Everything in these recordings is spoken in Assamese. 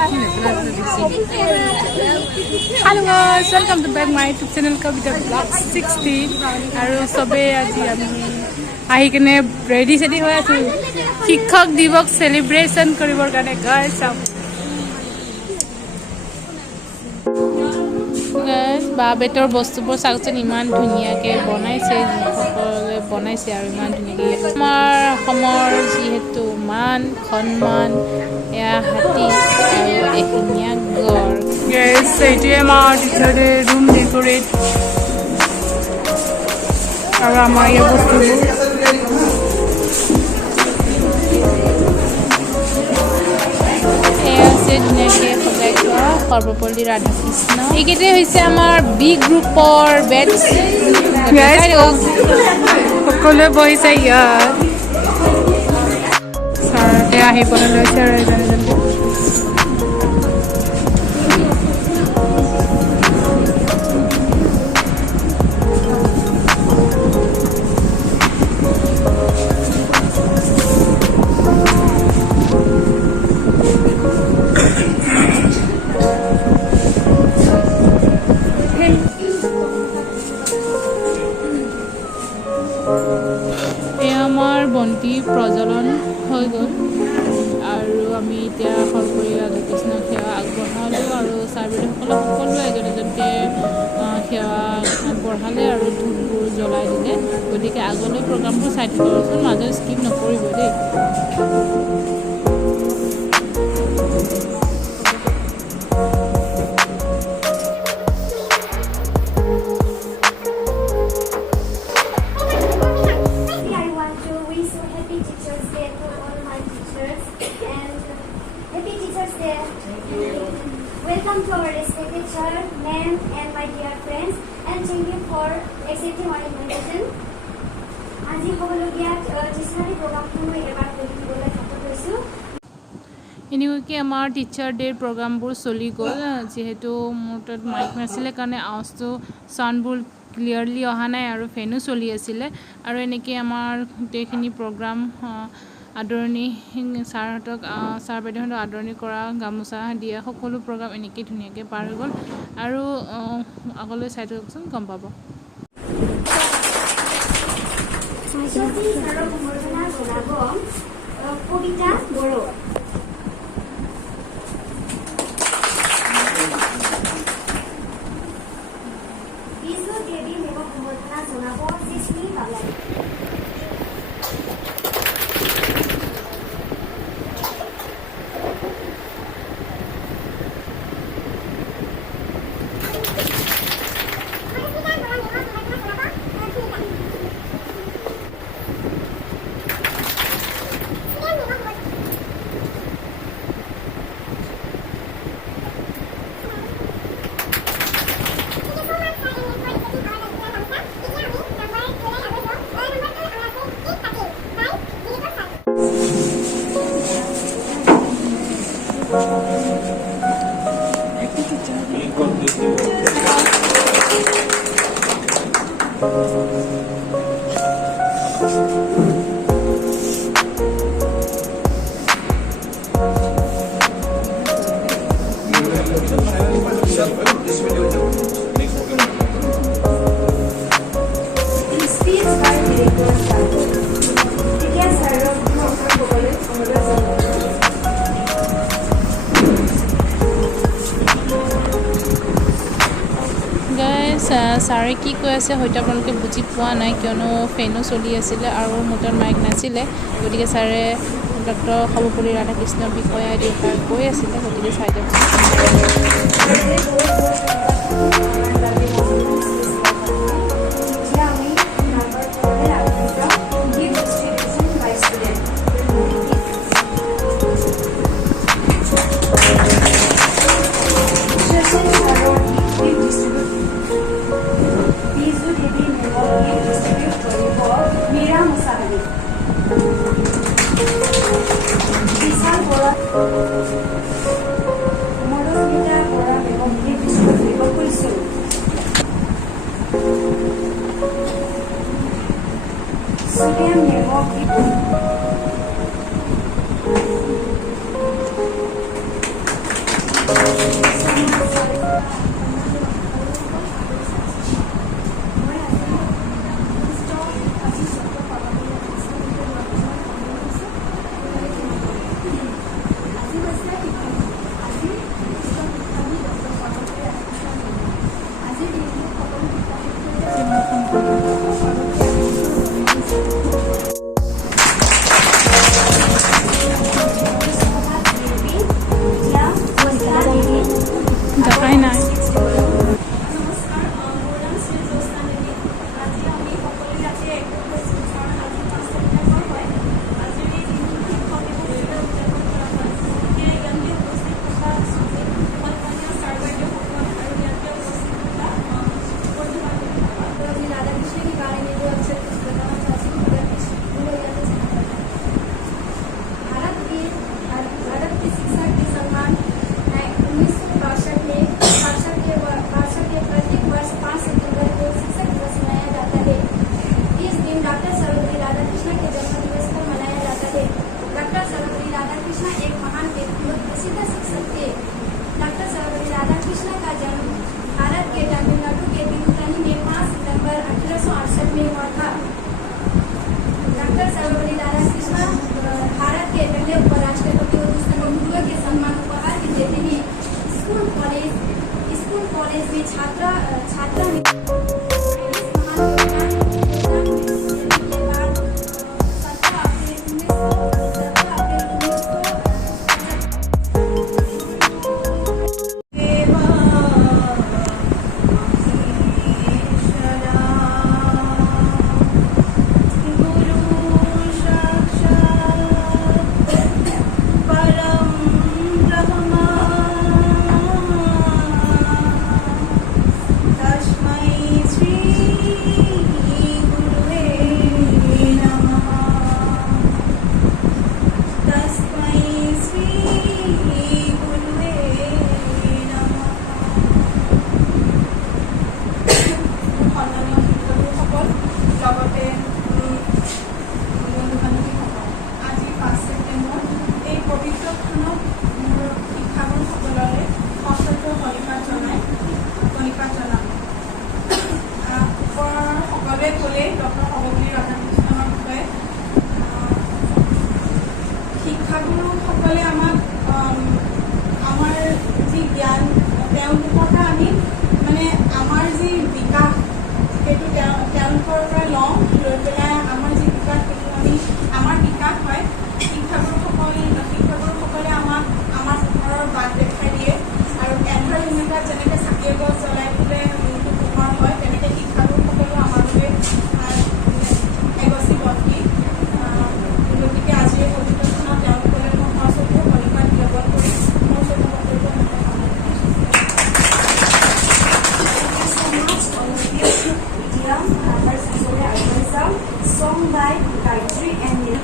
Hello guys, welcome to back my YouTube channel Kavita Vlog 16 আৰু সবে আজি আমি আহি কিনে ৰেডি সেডি হৈ আছো শিক্ষক দিৱস সেলিব্ৰেশন কৰিবৰ কাৰণে গাইস বেটৰ বস্তুবোৰ চাওকচোন ইমান ধুনীয়াকৈ বনাইছে সকলোৱে বনাইছে আৰু ইমান ধুনীয়াকৈ আমাৰ অসমৰ যিহেতু মান সন্মান এয়া হাতী আৰু এশিঙীয়া গড় গাইস এইটোৱে আমাৰ টিচাৰে ৰুম ডেকৰেট আৰু আমাৰ এই বস্তুবোৰ সৰ্বপল্লী ৰাধা কৃষ্ণ এইকেইটা হৈছে আমাৰ বি গ্ৰুপৰ বেটছ সকলোৱে বহিছে ইয়াত ছাৰতে আহিবলৈ লৈছে আৰু এজন এজনকৈ বন্তি প্ৰজ্বলন হৈ গ'ল আৰু আমি এতিয়া সৰপৰি ৰাধাকৃষ্ণ সেৱা আগবঢ়ালোঁ আৰু ছাৰ বাইদেউসকলে সকলোৱে এজন এজনকৈ সেৱা আগবঢ়ালে আৰু ধূপবোৰ জ্বলাই দিলে গতিকে আগলৈ প্ৰগ্ৰামবোৰ চাই থাকিবচোন মাজত স্কিপ নকৰিব দেই Welcome to our respected sir, ma'am, and my dear friends, and thank you for accepting our invitation. আজি হবলগীয়া টিচাৰ প্ৰগ্ৰামটো এবাৰ কৰিবলৈ চেষ্টা কৰিছোঁ। এনেকুৱাকৈ আমাৰ টিচাৰ ডেৰ প্ৰগ্ৰামবোৰ চলি গ'ল যিহেতু মোৰ তাত মাইক নাছিলে কাৰণে আৱাজটো চাউণ্ডবোৰ ক্লিয়াৰলি অহা নাই আৰু ফেনো চলি আছিলে আৰু এনেকৈ আমাৰ গোটেইখিনি প্ৰগ্ৰাম আদৰণি ছাৰহঁতক ছাৰ বাইদেউহঁতক আদৰণি কৰা গামোচা দিয়া সকলো প্ৰগ্ৰাম এনেকৈ ধুনীয়াকৈ পাৰ হৈ গ'ল আৰু আগলৈ চাই থাককচোন গম পাব কবিতা বড়ো বিজু দেৱী মেমক সম্বৰ্ধনা জনাব সৃষ্টি পালে ছাৰে কি কৈ আছে হয়তো আপোনালোকে বুজি পোৱা নাই কিয়নো ফেনো চলি আছিলে আৰু মোৰ তাত মাইক নাছিলে গতিকে ছাৰে ডক্টৰ সৰ্বপল্লী ৰাধাকৃষ্ণৰ বিষয়ে আদি কৈ আছিলে গতিকে চাই দিয়ক দেখাই নাই। শিক্ষাগুৰুসকলে আমাক আমাৰ যি জ্ঞান তেওঁলোকৰ পৰা আমি মানে আমাৰ যি বিকাশ সেইটো তেওঁলোকৰ পৰা লওঁ, লৈ পেলাই আমাৰ যি বিকাশ সেইটো আমি আমাৰ বিকাশ হয়। শিক্ষাগুৰুসকলে আমাক আমাৰ পোহৰৰ বাট দেখাই দিয়ে আৰু এন্ধাৰ ভূমিকাত যেনেকৈ চাকি এগছ জ্বলাই দিলে মূৰটো পোহৰ হয়, তেনেকৈ শিক্ষাগুৰুসকলেও আমাৰ বাবে এগছি বন্তি। গতিকে আজিৰ পবিত্ৰখনত তেওঁলোকলৈ মই সৰস্বতীৰ শনিবাৰ জ্ঞাপন কৰি মোৰ song by Gayatri and Nil.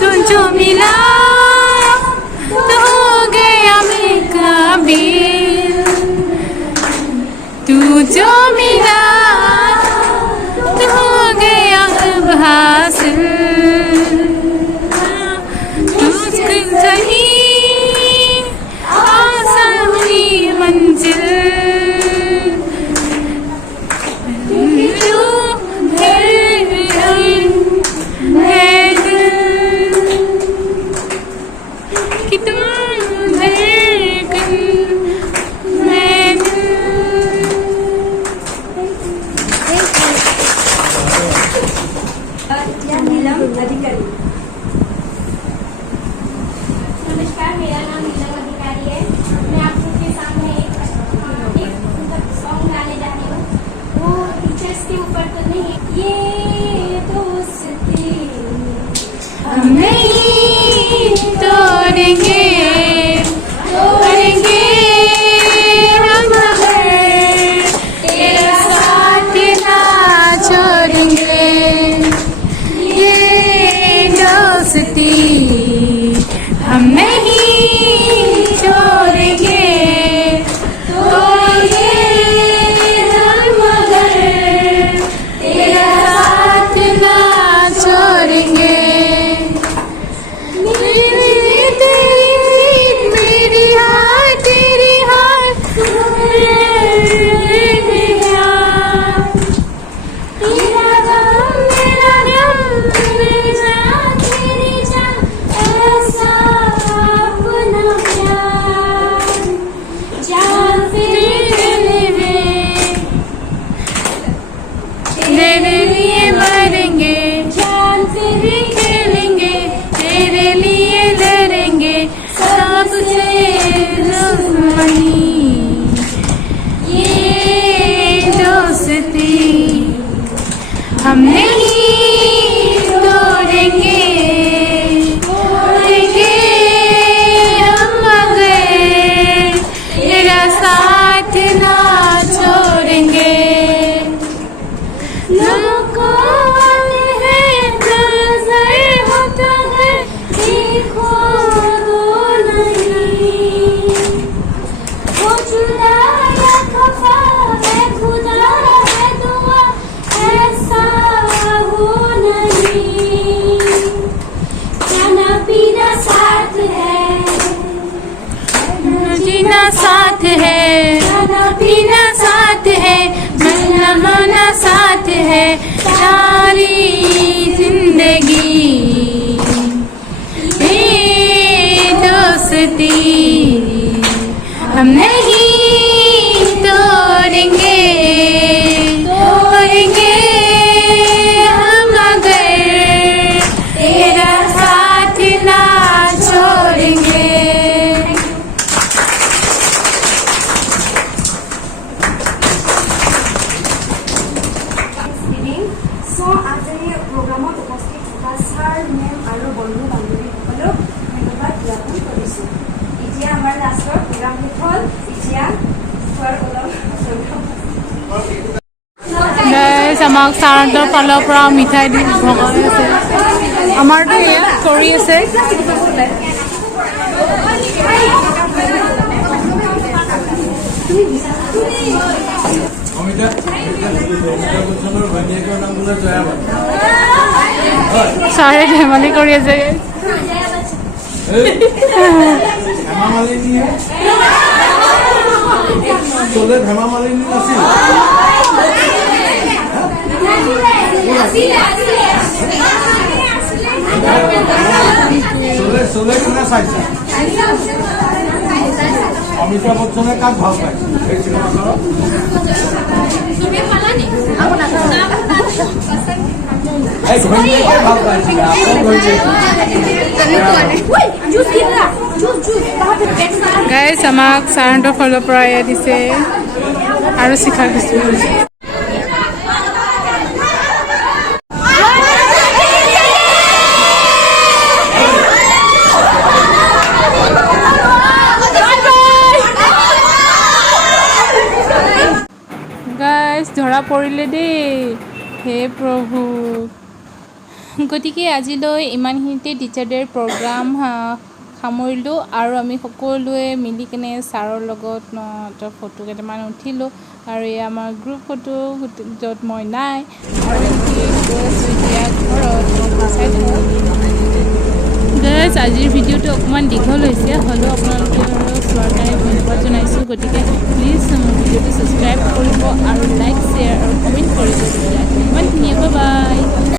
तुझो मिला तो हो गया मैं काबिल, तू जो मिला तो हो गया अब हासिल, तुझको कहीं आसान हुई मंजिल, नमस्कार, मेरा नाम नीलम अधिकारी है। मैं आप सबके सामने एक सॉन्ग गाने जा रही हूँ। वो टीचर्स के ऊपर तो नहीं, ये दोस्ती हम नहीं तोड़ेंगे तोड़ेंगे हम अगर तेरा साथ ना छोड़ेंगे। हम नहीं तोड़ेंगे तोड़ेंगे हम मगर तेरा साथ ना छोड़ेंगे कौन है नजर होता है देखो वो नहीं वो चुराया खफा है खुदा है दुआ ऐसा हो नहीं खाना पीना साथ है जीना साथ है खाना पीना साथ है मरना माना साथ है सारी जिंदगी ये दोस्ती हम नहीं तोड़ेंगे तोड़ेंगे हम अगर तेरा साथ ना छोड़ेंगे So, আজি প্ৰগ্ৰামত উপস্থিত থকা ছাৰ মেম আৰু বন্ধু বান্ধৱীসকলক ধন্যবাদ জ্ঞাপন কৰিছোঁ এতিয়া আমাৰ লাষ্টৰ প্ৰগ্ৰাম শেষ হ'ল এতিয়া খোৱাৰ অলপ গাইজ আমাক ছাৰহঁতৰ ফালৰ পৰা মিঠাই দি ভগাই আছে আমাৰতো এয়া কৰি আছে ছাৰে ধেমালি কৰি আছে অমিতাভ বচ্চনে কাক ভাল পায় এই চিনেমাখনত এই ঘৈণীয়েকে ভাল পাইছিলে আকৌ ঘৈণীয়েকে গাইজ আমাক ছাৰহঁতৰ ফালৰ পৰা এয়া দিছে আৰু শিখা দিছোঁ গাইজ ধৰা পৰিলে দেই হে প্ৰভু গতিকে আজিলৈ ইমানখিনিতে টিচাৰ ডে'ৰ প্ৰগ্ৰাম সামৰিলোঁ আৰু আমি সকলোৱে মিলি কেনে ছাৰৰ লগত এটা ফটো কেইটামান উঠিলোঁ আৰু এয়া আমাৰ গ্ৰুপ ফটো য'ত মই নাই আৰু এতিয়া ঘৰত চাই থাকোঁ গাইজ আজিৰ ভিডিঅ'টো অকণমান দীঘল হৈছে হ'লেও আপোনালোকে চোৱাৰ কাৰণে ধন্যবাদ জনাইছোঁ গতিকে প্লিজ মোৰ ভিডিঅ'টো ছাবস্ক্ৰাইব কৰি